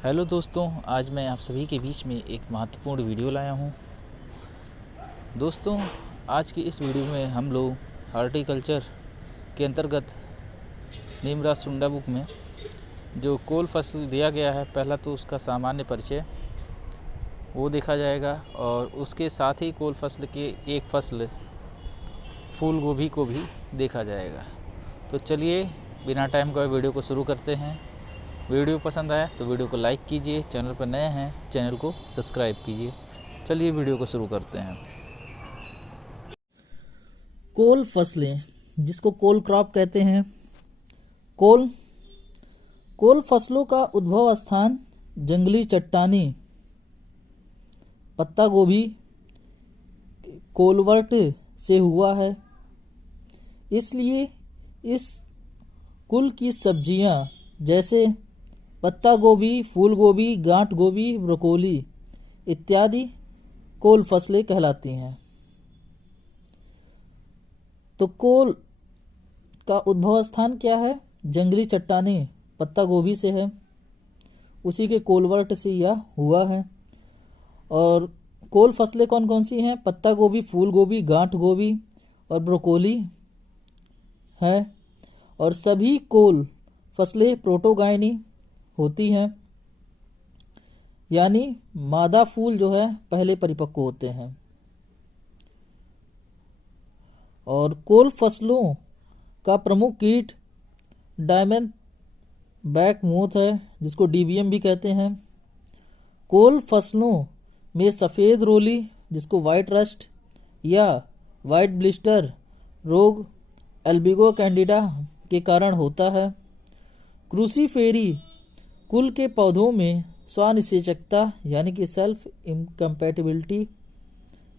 Hello दोस्तों, आज मैं आप सभी के बीच में एक महत्वपूर्ण वीडियो लाया हूं। दोस्तों, आज की इस वीडियो में हम लोग हॉर्टिकल्चर के अंतर्गत नीमराज सुंडा बुक में जो कोल फसल दिया गया है, पहला तो उसका सामान्य परिचय वो देखा जाएगा और उसके साथ ही कोल फसल के एक फसल फूल गोभी को भी देखा जाएगा। तो चलिए बिना टाइम गवाए वीडियो को शुरू करते हैं। वीडियो पसंद आया तो वीडियो को लाइक कीजिए, चैनल पर नए हैं चैनल को सब्सक्राइब कीजिए। चलिए वीडियो को शुरू करते हैं। कोल फसलें, जिसको कोल क्रॉप कहते हैं। कोल फसलों का उद्भव स्थान जंगली चट्टानी पत्ता गोभी कोलवर्ट से हुआ है। इसलिए इस कुल की सब्जियां जैसे पत्ता गोभी, फूल गोभी, गांठ गोभी, ब्रोकोली इत्यादि कोल फसलें कहलाती हैं। तो कोल का उद्भव स्थान क्या है? जंगली चट्टानी पत्ता गोभी से है, उसी के कोलवर्ट से यह हुआ है। और कोल फसलें कौन कौन सी हैं? पत्ता गोभी, फूल गोभी, गांठ गोभी और ब्रोकोली है। और सभी कोल फसलें प्रोटोगायनी होती हैं, यानी मादा फूल जो है पहले परिपक्व होते हैं। और कोल फसलों का प्रमुख कीट डायमंड बैक मोथ है, जिसको डीबीएम भी कहते हैं। कोल फसलों में सफ़ेद रोली, जिसको वाइट रस्ट या वाइट ब्लिस्टर रोग एल्बिगो कैंडिडा के कारण होता है। क्रूसीफेरी कुल के पौधों में स्वानिषेचकता यानी कि सेल्फ इनकम्पैटिबिलिटी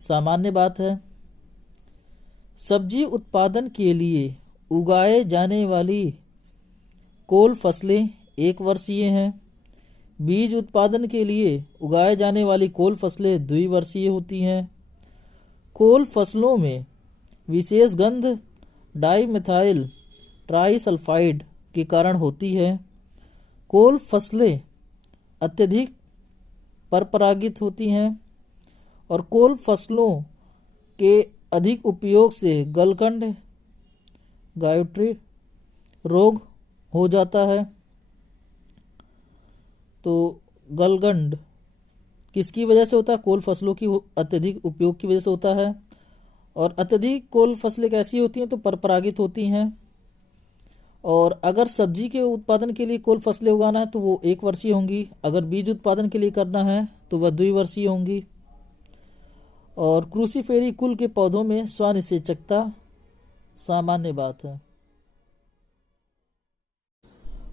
सामान्य बात है। सब्जी उत्पादन के लिए उगाए जाने वाली कोल फसलें एक वर्षीय हैं। बीज उत्पादन के लिए उगाए जाने वाली कोल फसलें द्विवर्षीय होती हैं। कोल फसलों में विशेष गंध डाइमिथाइल ट्राइसल्फाइड के कारण होती है। कोल फसलें अत्यधिक परपरागित होती हैं और कोल फसलों के अधिक उपयोग से गलकंड गायट्री रोग हो जाता है। तो गलगंड किसकी वजह से होता है? कोल फसलों की अत्यधिक उपयोग की वजह से होता है। और अत्यधिक कोल फसलें कैसी होती हैं? तो परपरागित होती हैं। और अगर सब्जी के उत्पादन के लिए कोल फसलें उगाना है तो वो एक वर्षीय होंगी। अगर बीज उत्पादन के लिए करना है तो वह द्विवर्षीय होंगी। और क्रूसीफेरी कुल के पौधों में स्वानिषेचकता सामान्य बात है।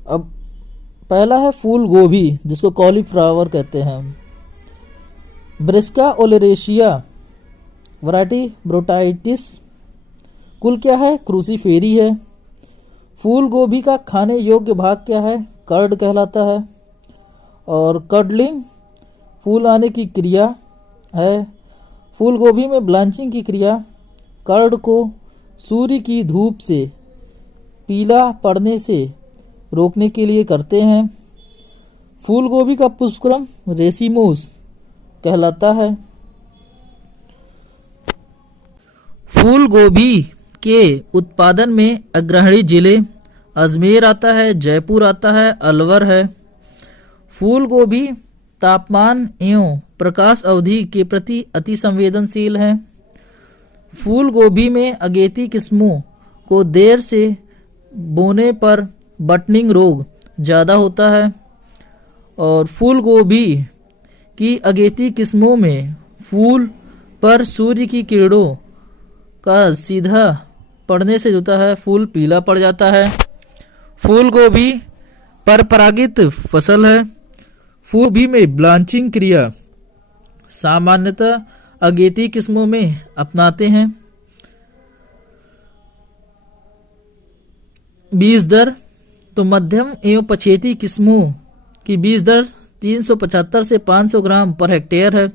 अब पहला है फूल गोभी, जिसको कॉलीफ्लावर कहते हैं। ब्रिस्का ओलेरेशिया वैरायटी ब्रोटाइटिस कुल क्या है? क्रूसीफेरी है। फूल गोभी का खाने योग्य भाग क्या है? कर्ड कहलाता है। और कर्डलिंग फूल आने की क्रिया है। फूल गोभी में ब्लांचिंग की क्रिया कर्ड को सूर्य की धूप से पीला पड़ने से रोकने के लिए करते हैं। फूल गोभी का पुष्पक्रम रेसिमोस कहलाता है। फूल गोभी के उत्पादन में अग्रणी जिले अजमेर आता है, जयपुर आता है, अलवर है। फूल गोभी तापमान एवं प्रकाश अवधि के प्रति अति संवेदनशील है। फूल गोभी में अगेती किस्मों को देर से बोने पर बटनिंग रोग ज़्यादा होता है। और फूल गोभी की अगेती किस्मों में फूल पर सूर्य की किरणों का सीधा पड़ने से होता है फूल पीला पड़ जाता है। फूल गोभी परपरागित फसल है। फूल गोभी में ब्लांचिंग क्रिया सामान्यतः अगेती किस्मों में अपनाते हैं। बीज दर तो मध्यम एवं पछेती किस्मों की बीज दर 375 से 500 ग्राम पर हेक्टेयर है।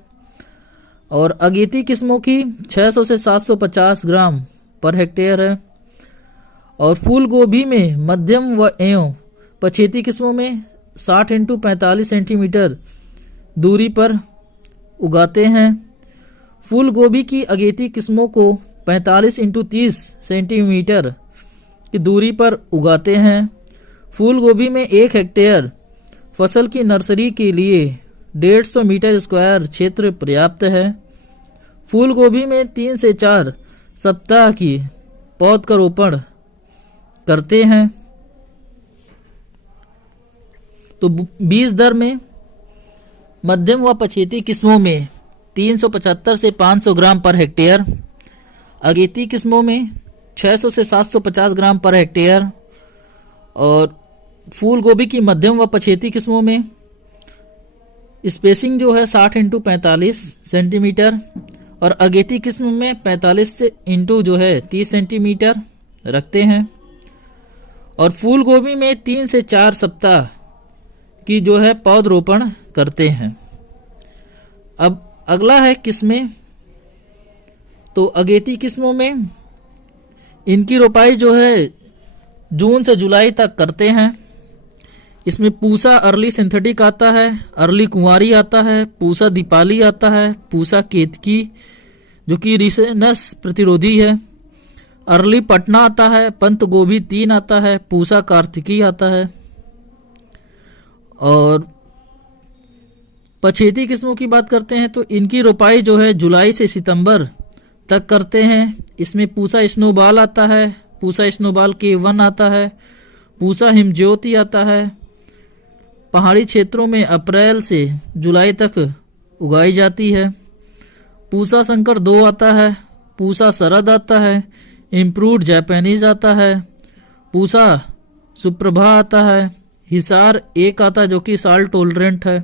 और अगेती किस्मों की 600 से 750 ग्राम पर हेक्टेयर है। और फूल गोभी में मध्यम व एवं पछेती किस्मों में 60 इंटू 45 सेंटीमीटर दूरी पर उगाते हैं। फूल गोभी की अगेती किस्मों को 45 इंटू 30 सेंटीमीटर की दूरी पर उगाते हैं। फूल गोभी में 1 हेक्टेयर फसल की नर्सरी के लिए 150 मीटर स्क्वायर क्षेत्र पर्याप्त है। फूल गोभी में 3 से 4 सप्ताह की पौध का रोपण करते हैं। तो बीज दर में मध्यम व पछेती किस्मों में 375 से 500 ग्राम पर हेक्टेयर, अगेती किस्मों में 600 से 750 ग्राम पर हेक्टेयर और फूल गोभी की मध्यम व पछेती किस्मों में स्पेसिंग जो है 60 इंटू 45 सेंटीमीटर और अगेती किस्म में 45 से इंटू जो है 30 सेंटीमीटर रखते हैं। और फूल गोभी में 3 से 4 सप्ताह की जो है पौधरोपण करते हैं। अब अगला है किस्में। तो अगेती किस्मों में इनकी रोपाई जो है जून से जुलाई तक करते हैं। इसमें पूसा अर्ली सिंथेटिक आता है, अर्ली कुंवारी आता है, पूसा दीपाली आता है, पूसा केतकी जो कि रिसेनस प्रतिरोधी है, अर्ली पटना आता है, पंत गोभी 3 आता है, पूसा कार्तिकी आता है। और पछेती किस्मों की बात करते हैं तो इनकी रोपाई जो है जुलाई से सितंबर तक करते हैं। इसमें पूसा स्नोबॉल आता है, पूसा स्नोबॉल K1 आता है, पूसा हिमज्योति आता है। पहाड़ी क्षेत्रों में अप्रैल से जुलाई तक उगाई जाती है। पूसा शंकर 2 आता है, पूसा शरद आता है, इम्प्रूव्ड जापानीज आता है, पूसा सुप्रभा आता है, हिसार 1 आता है जो कि साल्ट टोलरेंट है।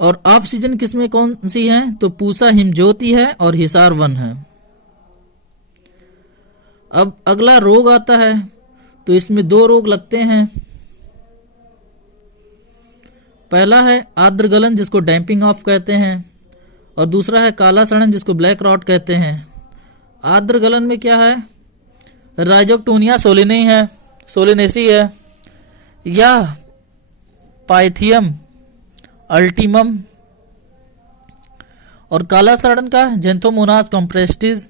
और ऑफ सीजन किस्में कौन सी हैं? तो पूसा हिमज्योति है और हिसार 1 है। अब अगला रोग आता है तो इसमें 2 रोग लगते हैं। पहला है आर्द्र गलन जिसको डैम्पिंग ऑफ कहते हैं और दूसरा है काला सड़न जिसको ब्लैक रॉट कहते हैं। आर्द्र गलन में क्या है? राइजोक्टोनिया सोलिनेसी है या पाइथियम अल्टीमम और काला सड़न का जेंथोमोनास कॉम्प्रेस्टिस।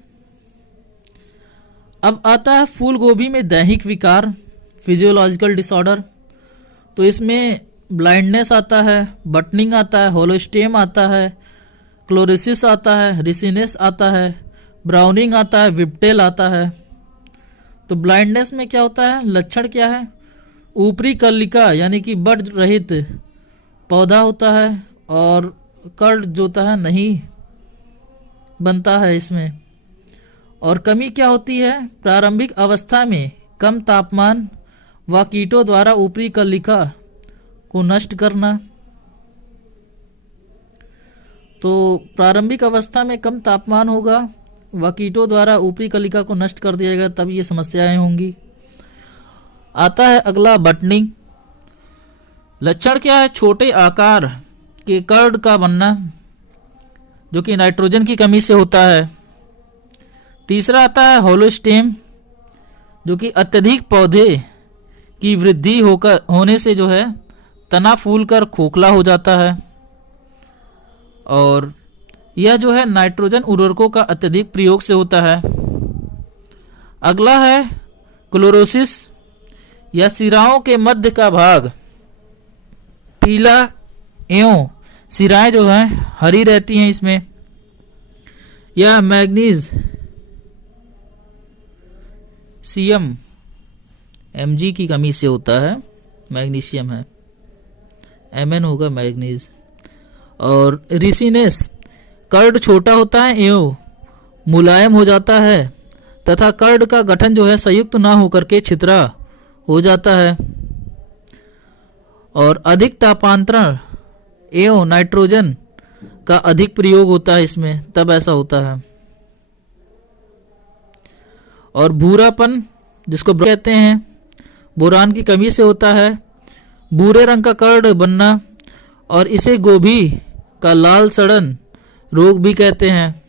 अब आता है फूल गोभी में दैहिक विकार फिजियोलॉजिकल डिसऑर्डर। तो इसमें ब्लाइंडनेस आता है, बटनिंग आता है, होलोस्टेम आता है, क्लोरोसिस आता है, रिसिनेस आता है, ब्राउनिंग आता है, विप्टेल आता है। तो ब्लाइंडनेस में क्या होता है? लक्षण क्या है? ऊपरी कलिका यानी कि बड रहित पौधा होता है और कर्ड जो होता है नहीं बनता है इसमें। और कमी क्या होती है? प्रारंभिक अवस्था में कम तापमान व कीटों द्वारा ऊपरी कलिका को नष्ट करना। तो प्रारंभिक अवस्था में कम तापमान होगा व कीटों द्वारा ऊपरी कलिका को नष्ट कर दिया जाएगा, तब ये समस्याएं होंगी। आता है अगला बटनिंग। लक्षण क्या है? छोटे आकार के कर्ड का बनना जो कि नाइट्रोजन की कमी से होता है। तीसरा आता है होलोस्टेम जो कि अत्यधिक पौधे की वृद्धि होने से जो है तना फूलकर खोखला हो जाता है। और यह जो है नाइट्रोजन उर्वरकों का अत्यधिक प्रयोग से होता है। अगला है क्लोरोसिस या सिराओं के मध्य का भाग पीला एवं सिराएं जो हैं हरी रहती हैं इसमें। यह मैग्नीज सीएम Mg की कमी से होता है। मैग्नीशियम है, Mn होगा मैग्नीज। और रिसिनेस कर्ड छोटा होता है एवं मुलायम हो जाता है तथा कर्ड का गठन जो है संयुक्त ना होकर के छितरा हो जाता है। और अधिक तापांतरण एवं नाइट्रोजन का अधिक प्रयोग होता है इसमें, तब ऐसा होता है। और भूरापन जिसको कहते हैं बोरान की कमी से होता है। भूरे रंग का कर्ड बनना और इसे गोभी का लाल सड़न रोग भी कहते हैं।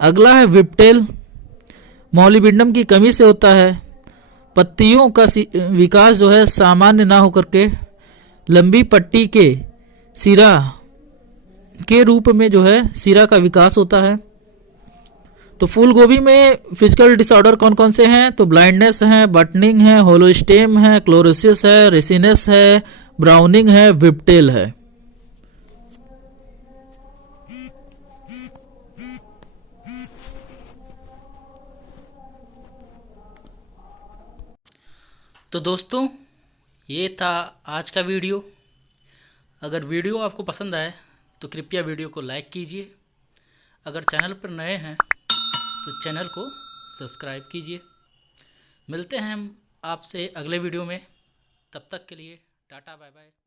अगला है विप्टेल, मॉलिब्डेनम की कमी से होता है। पत्तियों का विकास जो है सामान्य ना होकर के लंबी पट्टी के सिरा के रूप में जो है सिरा का विकास होता है। तो फूल गोभी में फिजिकल डिसऑर्डर कौन कौन से हैं? तो ब्लाइंडनेस है, बटनिंग है, होलो स्टेम है, क्लोरोसिस है, रेसिनेस है, ब्राउनिंग है, विपटेल है। तो दोस्तों, ये था आज का वीडियो। अगर वीडियो आपको पसंद आए तो कृपया वीडियो को लाइक कीजिए। अगर चैनल पर नए हैं तो चैनल को सब्सक्राइब कीजिए। मिलते हैं हम आपसे अगले वीडियो में। तब तक के लिए टाटा बाय बाय।